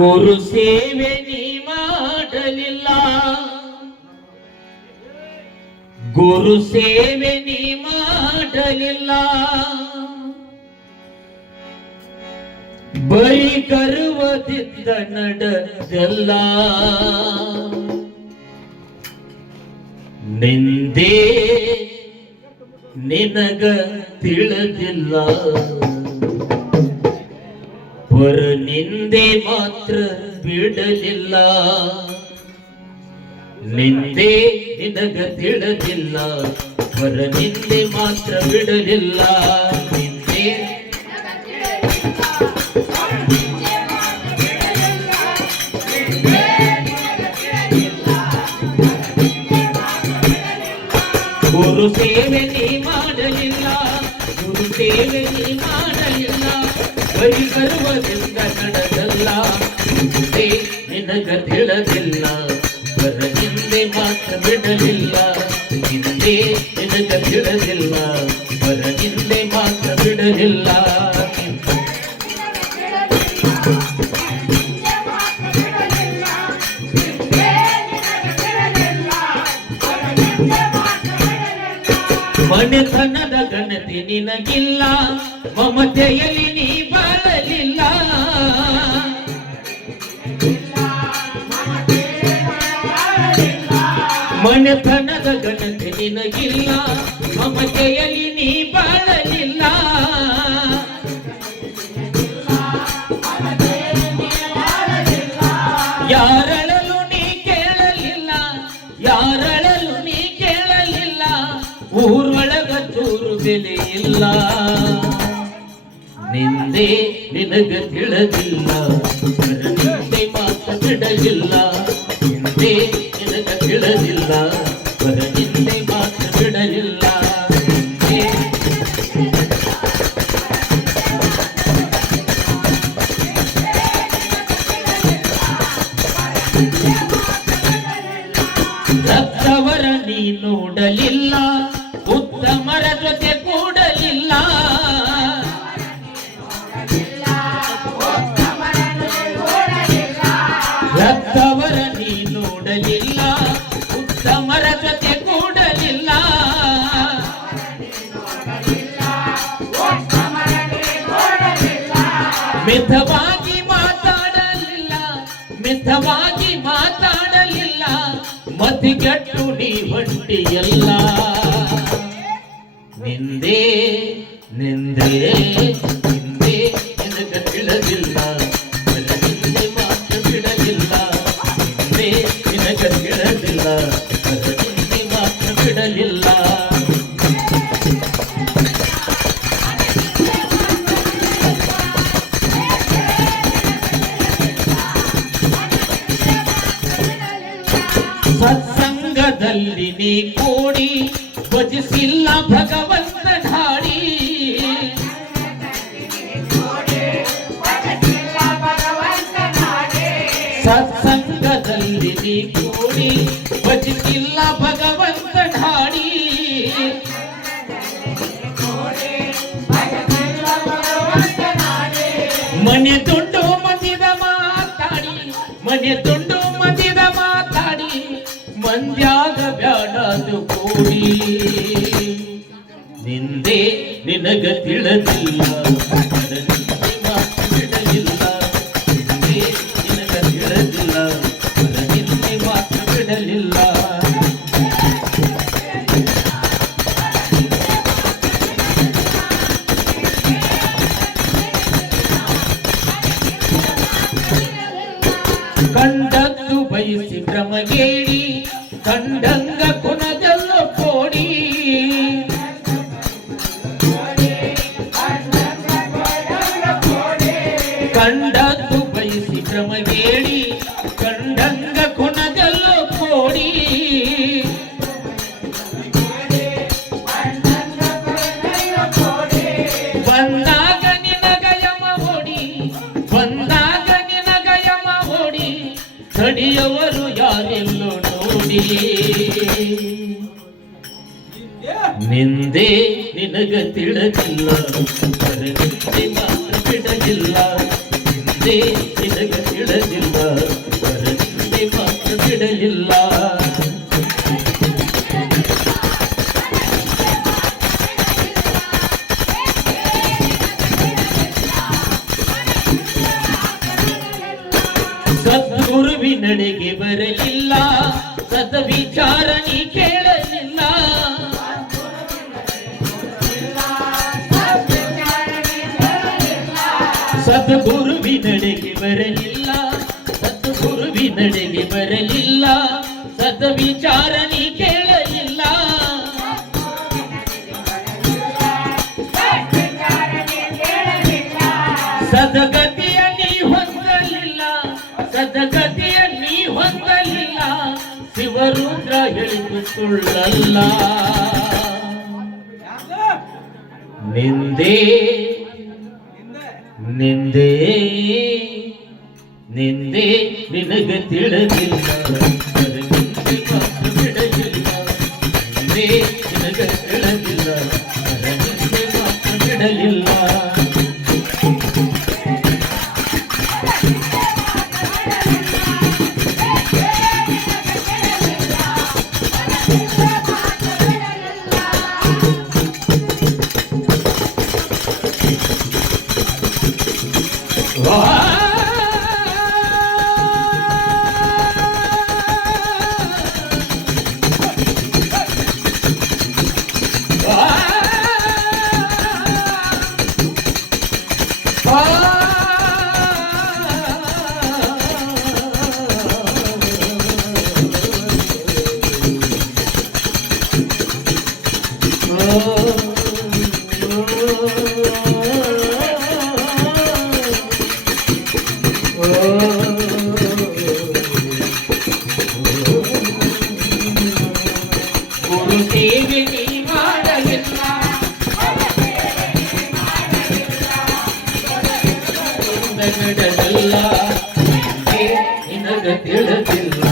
ಗುರು ಸೇವೆ ನೀ ಮಾಡಲಿಲ್ಲ. ಗುರು ಸೇವೆ ನೀ ಮಾಡಲಿಲ್ಲ. ಬರೀ ಕರುವದಿದ್ದ ನಡೆದಲ್ಲ. ನಿಂದೇ ನಿನಗ ತಿಳಿದಿಲ್ಲ. ಪರ ನಿಂದೆ ಮಾತ್ರ ಬಿಡಲಿಲ್ಲ ನಿಂದೆ ನಿನಗ ತಿಳಿದಿಲ್ಲ ಪರ ನಿಂದೆ ಮಾತ್ರ ಬಿಡಲಿಲ್ಲ ನಿಂದೆ ಗುರು ಸೇವೆ ನೀ ಮಾಡಲಿಲ್ಲ ಗುರು ಸೇವೆ ನೀ ಮಾಡಲಿಲ್ಲ ಬರಿ ಗರ್ವದಿಂದ ನಡೆದಲ್ಲ ಹಿಂದೆ ನಿನಗ ತಿಳಿದಿಲ್ಲ ಬರ ಹಿಂದೆ ಮಾತ್ರ ಬಿಡಲಿಲ್ಲ ಹಿಂದೆ ನಿನಗ ತಿಳಿದಿಲ್ಲ ಬರ ಹಿಂದೆ ಮಾತ್ರ ಬಿಡಲಿಲ್ಲ ಮನೆತನದ ಗಣತಿ ನಿನಗಿಲ್ಲ, ಮಮತೆಯಲ್ಲಿ ನೀ ಬಾಳಲಿಲ್ಲ. ಮನೆತನದ ಗಣತಿ ನಿನಗಿಲ್ಲ, ಮಮತೆಯಲ್ಲಿ ನೀ ಬಾಳಲಿಲ್ಲ. ಯಾರಳಲು ನೀ ಕೇಳಲಿಲ್ಲ, ಯಾರಳಲು ನೀ ಕೇಳಲಿಲ್ಲ ಊರೊಳಗ ಚೂರು ಬೆಲೆ ಇಲ್ಲ ನಿಂದೆ ನಿನಗ ತಿಳಿದಿಲ್ಲ ನಿಂದೆ ಮಾತ್ರ ಬಿಡಲಿಲ್ಲ ನಿಂದೆ ನಿನಗ ತಿಳಿದಿಲ್ಲ ಬರ ನಿಂದೆ ಮಾತ್ರ ಬಿಡಲಿಲ್ಲ ನಿಂದೆ ಸತ್ತವರ ನೀ ನೋಡಲಿಲ್ಲ ಮಿತವಾಗಿ ಮಾತಾಡಲಿಲ್ಲ ಮಿತವಾಗಿ ಮಾತಾಡಲಿಲ್ಲ ಮತಿಗೆಟ್ಟು ನೀ ಹೊಂಟಿಯಲ್ಲ. ನಿಂದೇ ನಿಂದೇ ಸತ್ಸಂಗದಲ್ಲಿ ನೀ ಕೂಡಿ ಭಜಿಸಿಲ್ಲ ಭಗವಂತ ಧಾಡಿ ಸತ್ಸಂಗದಲ್ಲಿ ನೀ ಕೂಡಿ ಭಜಿಸಿಲ್ಲ ಭಗವಂತ ಧಾಡಿ ಮನೆ ತುಂಡು ಮದಿದ ಮಾತಾಡಿ ಮನೆ ತುಂಡು ಮದಿದ ಮಾತಾಡಿ ಮಂದ್ಯಾಗ ಬ್ಯಾಡದು ಕೂಡಿ. ನಿಂದೆ ನಿನಗ ತಿಳಿದಿಲ್ಲ. ನಿಂದೆ ಕಂಡದ್ದು ಬಯಸಿ ಕ್ರಮಗೇಡಿ ఖండంగా కుణ ತಡಿಯವರು ಯಾರೆಲ್ಲೋ ನೋಡಿ ನಿಂದೆ ನಿನಗ ತಿಳಿದಿಲ್ಲ ಬರ ನಿಂದೆ ಮಾತ್ರ ಬಿಡಲಿಲ್ಲ ಹಿಂದೆ ನಿನಗ ತಿಳಿದಿಲ್ಲ ಹಿಂದೆ ಮಾತ್ರ ಬಿಡಲಿಲ್ಲ ಸದ್ಗುರುವಿನಡೆಗೆ ಬರಲಿಲ್ಲ. ಸದ ವಿಚಾರ ನೀ ಕೇಳಲಿಲ್ಲ. ಸದ್ಗುರುವಿನಡೆಗೆ ಬರಲಿಲ್ಲ. ಸದ್ಗುರುವಿನಡೆಗೆ ಬರಲಿಲ್ಲ. ಸದ ವಿಚಾರ ನೀ ಕೇಳಲಿಲ್ಲ. ಸದಗತಿಯ ನೀ ಹೊಂದಲಿಲ್ಲ. ಸದಗತಿ ಶಿವರುದ್ರ ಹೇಳಿದ್ದು ನಿಂದೆ ನಿಂದೆ ನಿಂದೆ ನಿನಗ ತಿಳಿದಿಲ್ಲ. ತಿಳಿದಿಲ್ಲ